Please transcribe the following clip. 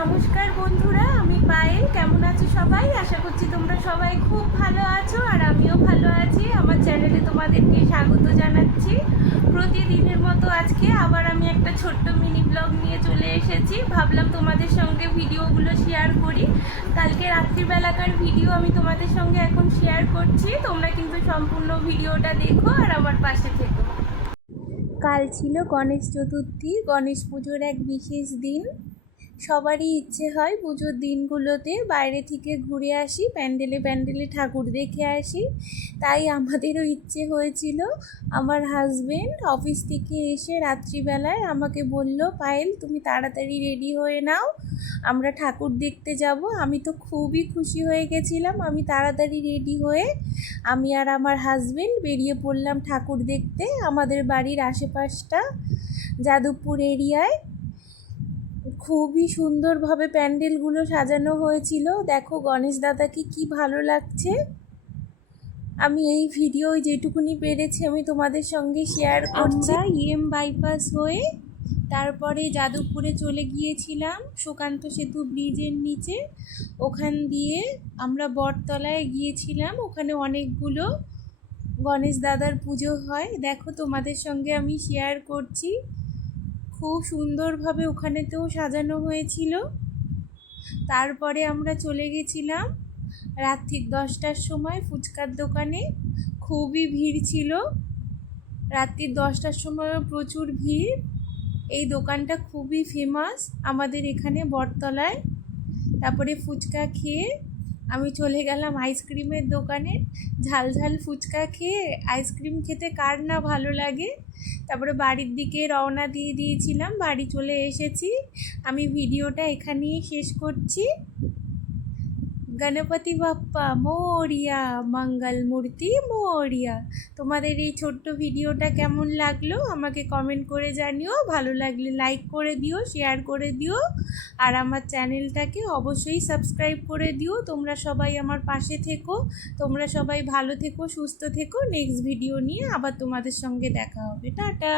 নমস্কার বন্ধুরা, আমি পায়েল। কেমন আছো সবাই? আশা করছি তোমরা সবাই খুব ভালো আছো, আর আমিও ভালো আছি। আমার চ্যানেলে তোমাদেরকে স্বাগত জানাচ্ছি। প্রতিদিনের মতো আজকে আবার আমি একটা ছোট্ট মিনি ব্লগ নিয়ে চলে এসেছি। ভাবলাম তোমাদের সঙ্গে ভিডিওগুলো শেয়ার করি। কালকে রাত্রিবেলাকার ভিডিও আমি তোমাদের সঙ্গে এখন শেয়ার করছি। তোমরা কিন্তু সম্পূর্ণ ভিডিওটা দেখো আর আমার পাশে থেকো। কাল ছিল গণেশ চতুর্থী, গণেশ পুজোর এক বিশেষ দিন। সবারই ইচ্ছে হয় পুজোর দিনগুলোতে বাইরে থেকে ঘুরে আসি, প্যান্ডেলে প্যান্ডেলে ঠাকুর দেখে আসি। তাই আমাদেরও ইচ্ছে হয়েছিল। আমার হাজবেন্ড অফিস থেকে এসে রাত্রিবেলায় আমাকে বলল, পায়েল তুমি তাড়াতাড়ি রেডি হয়ে নাও, আমরা ঠাকুর দেখতে যাব। আমি তো খুবই খুশি হয়ে গেছিলাম। আমি তাড়াতাড়ি রেডি হয়ে আমি আর আমার হাজবেন্ড বেরিয়ে পড়লাম ঠাকুর দেখতে। আমাদের বাড়ির আশেপাশটা যাদবপুর এরিয়ায় খুবই সুন্দরভাবে প্যান্ডেলগুলো সাজানো হয়েছিল। দেখো গণেশ দাদাকে কি ভালো লাগছে। আমি এই ভিডিও যেটুকুনি পেরেছি আমি তোমাদের সঙ্গে শেয়ার করছি। আমরা বাইপাস হয়ে তারপরে যাদবপুরে চলে গিয়েছিলাম, সুকান্ত সেতু ব্রিজের নিচে। ওখান দিয়ে আমরা বটতলায় গিয়েছিলাম। ওখানে অনেকগুলো গণেশ দাদার পুজো হয়। দেখো তোমাদের সঙ্গে আমি শেয়ার করছি। খুব সুন্দরভাবে ওখানেতেও সাজানো হয়েছিল। তারপরে আমরা চলে গেছিলাম রাত্রি 10টার সময় ফুচকার দোকানে। খুবই ভিড় ছিল, রাত্রি 10টার সময় প্রচুর ভিড়। এই দোকানটা খুবই ফেমাস আমাদের এখানে বটতলায়। তারপরে ফুচকা খেয়ে আমি চলে গেলাম আইসক্রিমের দোকানে। ঝাল ঝাল ফুচকা খেয়ে আইসক্রিম খেতে কার না ভালো লাগে। তারপরে বাড়ির দিকে রওনা দিয়ে দিয়েছিলাম, বাড়ি চলে এসেছি। আমি ভিডিওটা এখানেই শেষ করছি। গণপতি বাপ্পা মোরিয়া, মঙ্গল মূর্তি মোরিয়া। তোমাদের এই ছোট্ট ভিডিওটা কেমন লাগলো আমাকে কমেন্ট করে জানিও। ভালো লাগলে লাইক করে দিও, শেয়ার করে দিও, আর আমার চ্যানেলটাকে অবশ্যই সাবস্ক্রাইব করে দিও। তোমরা সবাই আমার পাশে থেকো, তোমরা সবাই ভালো থেকো, সুস্থ থেকো। নেক্সট ভিডিও নিয়ে আবার তোমাদের সঙ্গে দেখা হবে। টাটা।